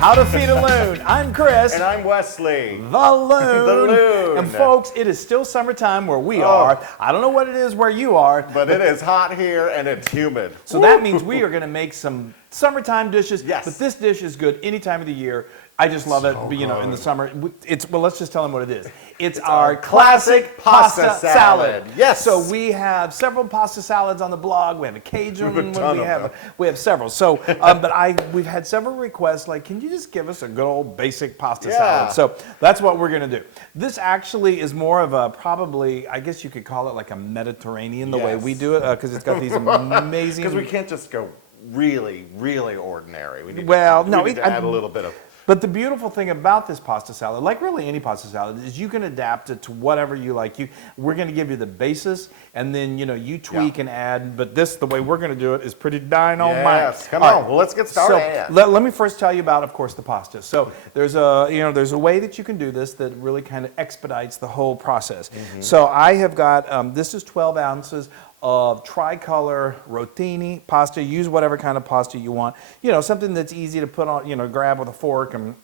How to Feed a Loon. I'm Chris. And I'm Wesley. The Loon. The Loon. And folks, it is still summertime where we are. I don't know what it is where you are. But it is hot here and it's humid. So that means we are going to make some summertime dishes. Yes. But this dish is good any time of the year. I just love it, So you know, in the summer. Well, let's just tell them what it is. It's our our classic pasta salad. Yes. So we have several pasta salads on the blog. We have a Cajun We have a ton one. of them. We have several. So, we've had several requests like, can you just give us a good old basic pasta salad? So that's what we're going to do. This actually is more of a probably, I guess you could call it like a Mediterranean the way we do it because it's got these amazing. Because we can't just go really, really ordinary. We need to add a little bit of. But the beautiful thing about this pasta salad, like really any pasta salad, is you can adapt it to whatever you like. We're going to give you the basis, and then you tweak and add. But the way we're going to do it is pretty dynamite. Yes, come on. Well, let's get started. So let me first tell you about, of course, the pasta. So there's a way that you can do this that really kind of expedites the whole process. So I have got this is 12 ounces of tricolor rotini pasta. Use whatever kind of pasta you want. Something that's easy to put on, grab with a fork, and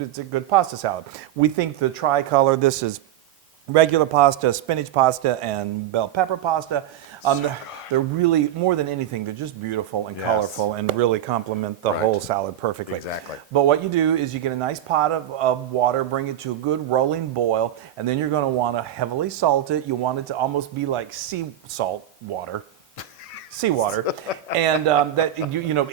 it's a good pasta salad. We think the tricolor, this is regular pasta, spinach pasta, and bell pepper pasta. They're really, more than anything, they're just beautiful and colorful and really complement the whole salad perfectly. Exactly. But what you do is you get a nice pot of water, bring it to a good rolling boil, and then you're going to want to heavily salt it. You want it to almost be like sea salt water. Seawater, and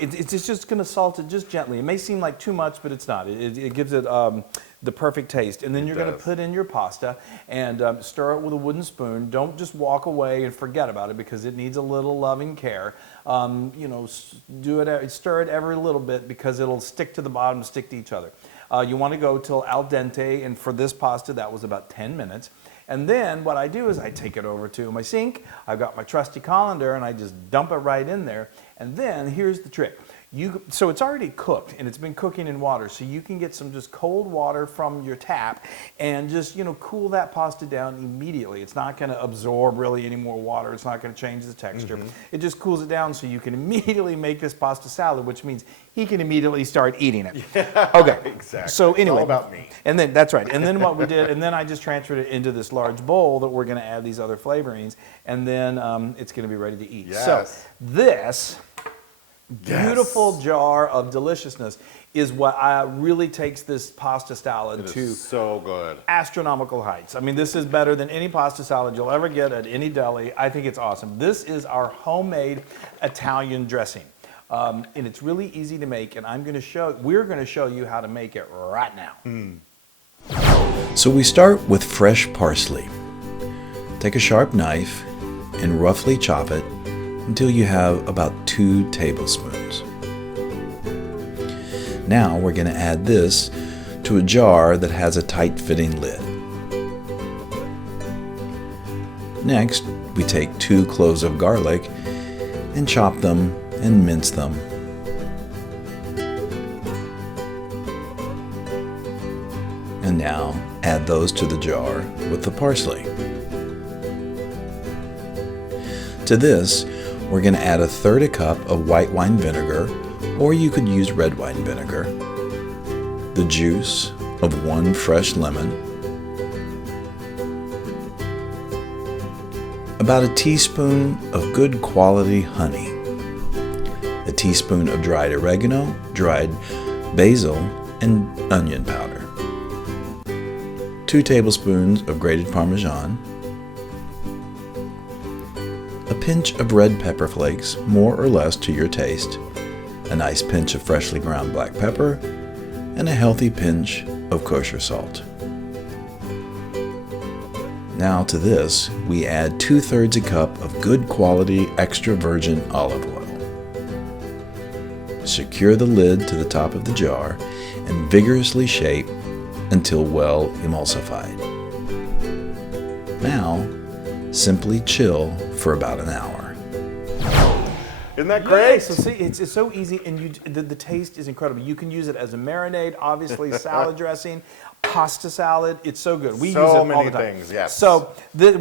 it's just going to salt it just gently. It may seem like too much, but it's not. It gives it the perfect taste. And then you're going to put in your pasta and stir it with a wooden spoon. Don't just walk away and forget about it because it needs a little loving care. Stir it every little bit because it'll stick to the bottom, stick to each other. You want to go till al dente, and for this pasta, that was about 10 minutes. And then what I do is I take it over to my sink. I've got my trusty colander, and I just dump it right in there. And then here's the trick. So it's already cooked, and it's been cooking in water. So you can get some just cold water from your tap and just, cool that pasta down immediately. It's not going to absorb really any more water. It's not going to change the texture. It just cools it down so you can immediately make this pasta salad, which means he can immediately start eating it. Yeah, okay. Exactly. So anyway. It's all about me. And then, that's right. And then what we did, and then I just transferred it into this large bowl that we're going to add these other flavorings, and then it's going to be ready to eat. Yes. So this beautiful jar of deliciousness is what really takes this pasta salad to so good. Astronomical heights. I mean, this is better than any pasta salad you'll ever get at any deli. I think it's awesome. This is our homemade Italian dressing. And it's really easy to make, and we're going to show you how to make it right now. So we start with fresh parsley. Take a sharp knife and roughly chop it until you have about 2 tablespoons. Now we're going to add this to a jar that has a tight-fitting lid. Next, we take 2 cloves of garlic and chop them and mince them. And now add those to the jar with the parsley. To this, we're going to add 1/3 cup of white wine vinegar, or you could use red wine vinegar, the juice of 1 fresh lemon, about a teaspoon of good quality honey, a teaspoon of dried oregano, dried basil, and onion powder, 2 tablespoons of grated Parmesan, a pinch of red pepper flakes, more or less to your taste, a nice pinch of freshly ground black pepper, and a healthy pinch of kosher salt. Now to this, we add 2/3 a cup of good quality extra virgin olive oil. Secure the lid to the top of the jar and vigorously shake until well emulsified. Now, simply chill for about an hour. Isn't that great? Yeah, so see, it's so easy, and the taste is incredible. You can use it as a marinade, obviously salad dressing, pasta salad. It's so good. We So use it all many the time. things, yes. So you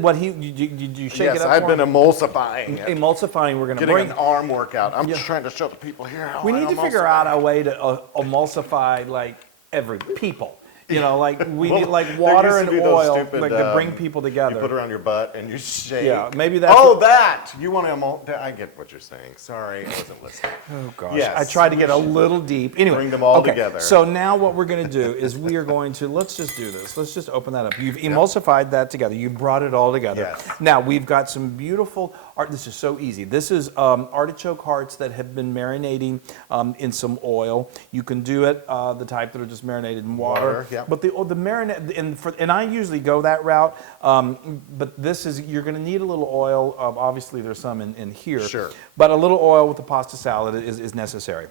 shake Yes, it up I've for been him? emulsifying it. Emulsifying. We're going to Getting bring. an arm workout. I'm just trying to show the people here how We I need to figure out a way to emulsify like every people. You know, like we need like There water used and to be those oil, stupid, like to bring people together. You put it around your butt and you shake. Yeah, maybe that's Oh, what- that! You want to I get what you're saying. Sorry, I wasn't listening. Oh gosh, Yes, I tried to we get a should little deep. Anyway, bring them all okay, together. So now what we're going to do is we are going to, let's just do this. Let's just open that up. You've emulsified that together. You brought it all together. Yes. Now we've got some beautiful art. This is so easy. This is artichoke hearts that have been marinating in some oil. You can do it the type that are just marinated in water. Yeah. But the marinade, and I usually go that route. But this is, you're going to need a little oil. Obviously, there's some in here. Sure. But a little oil with the pasta salad is necessary.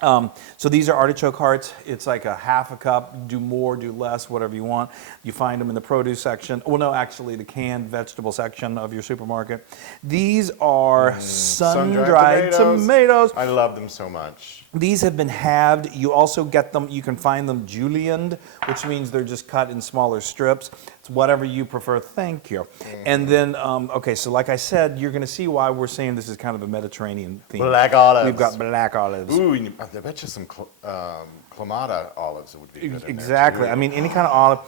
So these are artichoke hearts. It's like a half a cup. Do more, do less, whatever you want. You find them in the produce section. Well, no, actually, the canned vegetable section of your supermarket. These are sun-dried tomatoes. I love them so much. These have been halved. You also get them, you can find them julienned, which means they're just cut in smaller strips. It's whatever you prefer. Thank you. And then, okay, so like I said, you're going to see why we're saying this is kind of a Mediterranean theme. Black olives. We've got black olives. Ooh, I bet you some Clamato olives would be good in Exactly. there too. I mean, any kind of olive.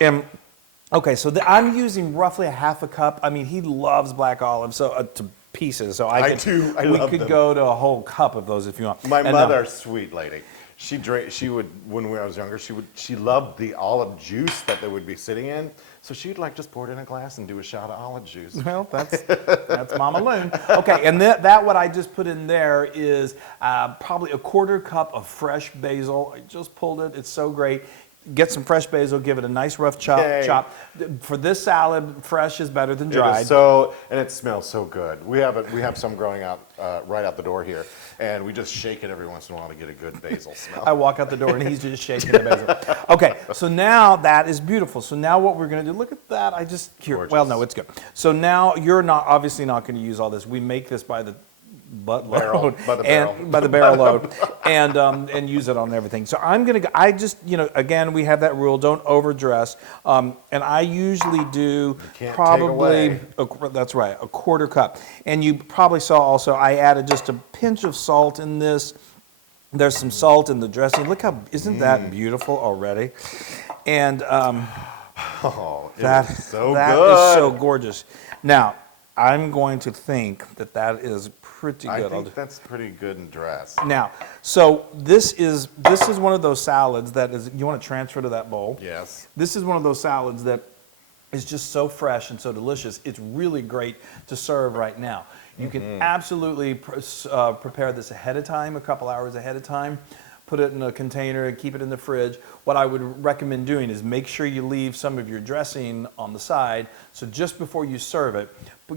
And, okay, so I'm using roughly a half a cup. I mean, he loves black olives, so to pieces. So I do. I we love could them. go to a whole cup of those if you want. My And mother, sweet lady, she would, when I was younger, she loved the olive juice that they would be sitting in. So she'd like just pour it in a glass and do a shot of olive juice. Well, that's Mama Loon. Okay, and that what I just put in there is probably a quarter cup of fresh basil. I just pulled it. It's so great. Get some fresh basil. Give it a nice rough chop. Yay. Chop. For this salad, fresh is better than It dried. is so, and it smells so good. We have some growing out right out the door here, and we just shake it every once in a while to get a good basil smell. I walk out the door and he's just shaking the basil. Okay, so now that is beautiful. So now what we're going to do, look at that. Gorgeous. Well, no, it's good. So now you're obviously not going to use all this. We make this by the Barrel, load by the barrel. and by the barrel load and use it on everything. So I'm going to, I just, again, we have that rule, don't overdress. And I usually do can't probably, take that's right, a quarter cup. And you probably saw also I added just a pinch of salt in this. There's some salt in the dressing. Look how, isn't that beautiful already? And Oh, that is so that good. is so gorgeous. Now, I'm going to think that is pretty I good. think that's pretty good and dressed. Now, so this is one of those salads that is, you want to transfer to that bowl? Yes. This is one of those salads that is just so fresh and so delicious. It's really great to serve right now. You can absolutely prepare this ahead of time, a couple hours ahead of time. Put it in a container and keep it in the fridge. What I would recommend doing is make sure you leave some of your dressing on the side. So just before you serve it,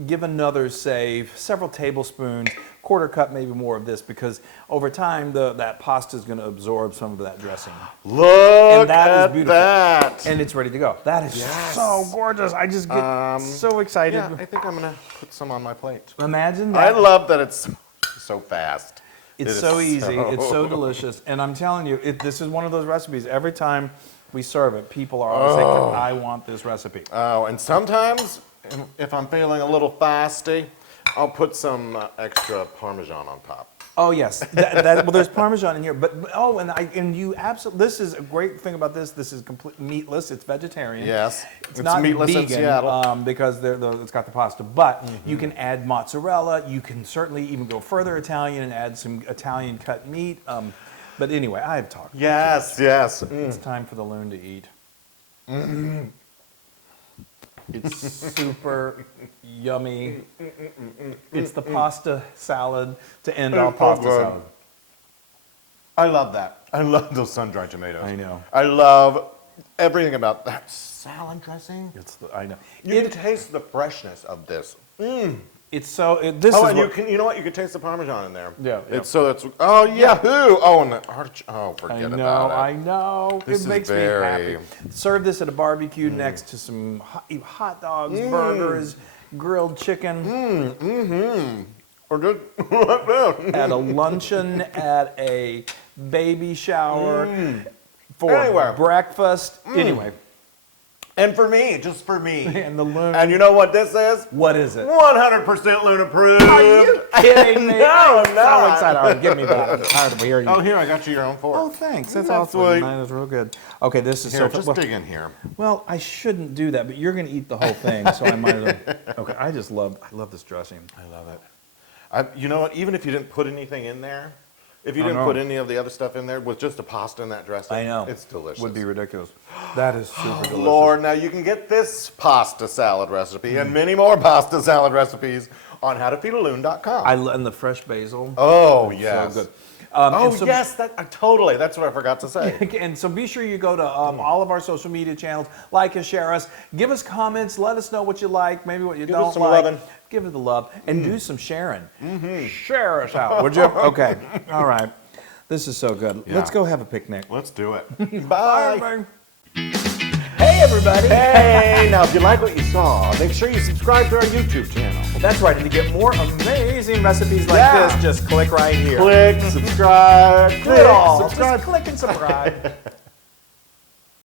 give another, say, several tablespoons, quarter cup, maybe more of this, because over time that pasta is going to absorb some of that dressing. Look that is at beautiful. that. And it's ready to go. That is Yes. so gorgeous. I just get so excited. Yeah, I think I'm going to put some on my plate. Imagine I that. love that it's so fast. It's It so is easy. It's so delicious. And I'm telling you, this is one of those recipes. Every time we serve it, people are always saying, I want this recipe. Oh, and sometimes, if I'm feeling a little fasty, I'll put some extra Parmesan on top. Oh, yes. Well, there's Parmesan in here. But, and you absolutely, this is a great thing about this. This is complete meatless. It's vegetarian. Yes. It's not meatless vegan, in Seattle. because it's got the pasta. But you can add mozzarella. You can certainly even go further Italian and add some Italian cut meat. But anyway, I've talked. Yes, yes. It's time for the Loon to eat. It's super yummy. It's the pasta salad to end all pasta good. salad. I love that. I love those sun-dried tomatoes. I know. I love everything about that salad dressing. I know. You can taste the freshness of this. It's so. And What, you know what? You can taste the Parmesan in there. Yeah, yeah. It's oh yahoo! Oh, and the forget I know, about it. I know. This it is makes very- me happy. Serve this at a barbecue next to some hot dogs, burgers, grilled chicken. Or just what then? at a luncheon, at a baby shower, for Anywhere. breakfast. Anyway, And for me, just for me. and the Loon. And you know what this is? What is it? 100% Loon approved. Are you kidding me? No, I'm I'm so not. excited. All right, give me that. I'm tired of hearing you. Oh, here, I got you your own fork. Oh, thanks. That's Isn't that awesome. sweet? Mine is real good. Okay, this is Here, so just well, dig in here. well, I shouldn't do that, but you're going to eat the whole thing, so I might as well. Okay, I love this dressing. I love it. You know what? Even if you didn't put anything in there, if you I didn't know. put any of the other stuff in there, with just a pasta and that dressing, I know. it's delicious. Would be ridiculous. That is super delicious. Lord, now you can get this pasta salad recipe and many more pasta salad recipes on howtofeedaloon.com. And the fresh basil. Oh, yes. So good. Oh, and so- yes, totally. That's what I forgot to say. And so be sure you go to all of our social media channels, like us, share us, give us comments, let us know what you like, maybe what you Give don't us some like. lovin'. Give it the love, and do some sharing. Share us out, would you? Okay, all right. This is so good. Yeah. Let's go have a picnic. Let's do it. Bye, Bye. everybody. Hey, everybody. Hey, now if you like what you saw, make sure you subscribe to our YouTube channel. That's right, and to get more amazing recipes like Yeah. this, just click right here. Click, subscribe, Do it all. subscribe. Just click and subscribe.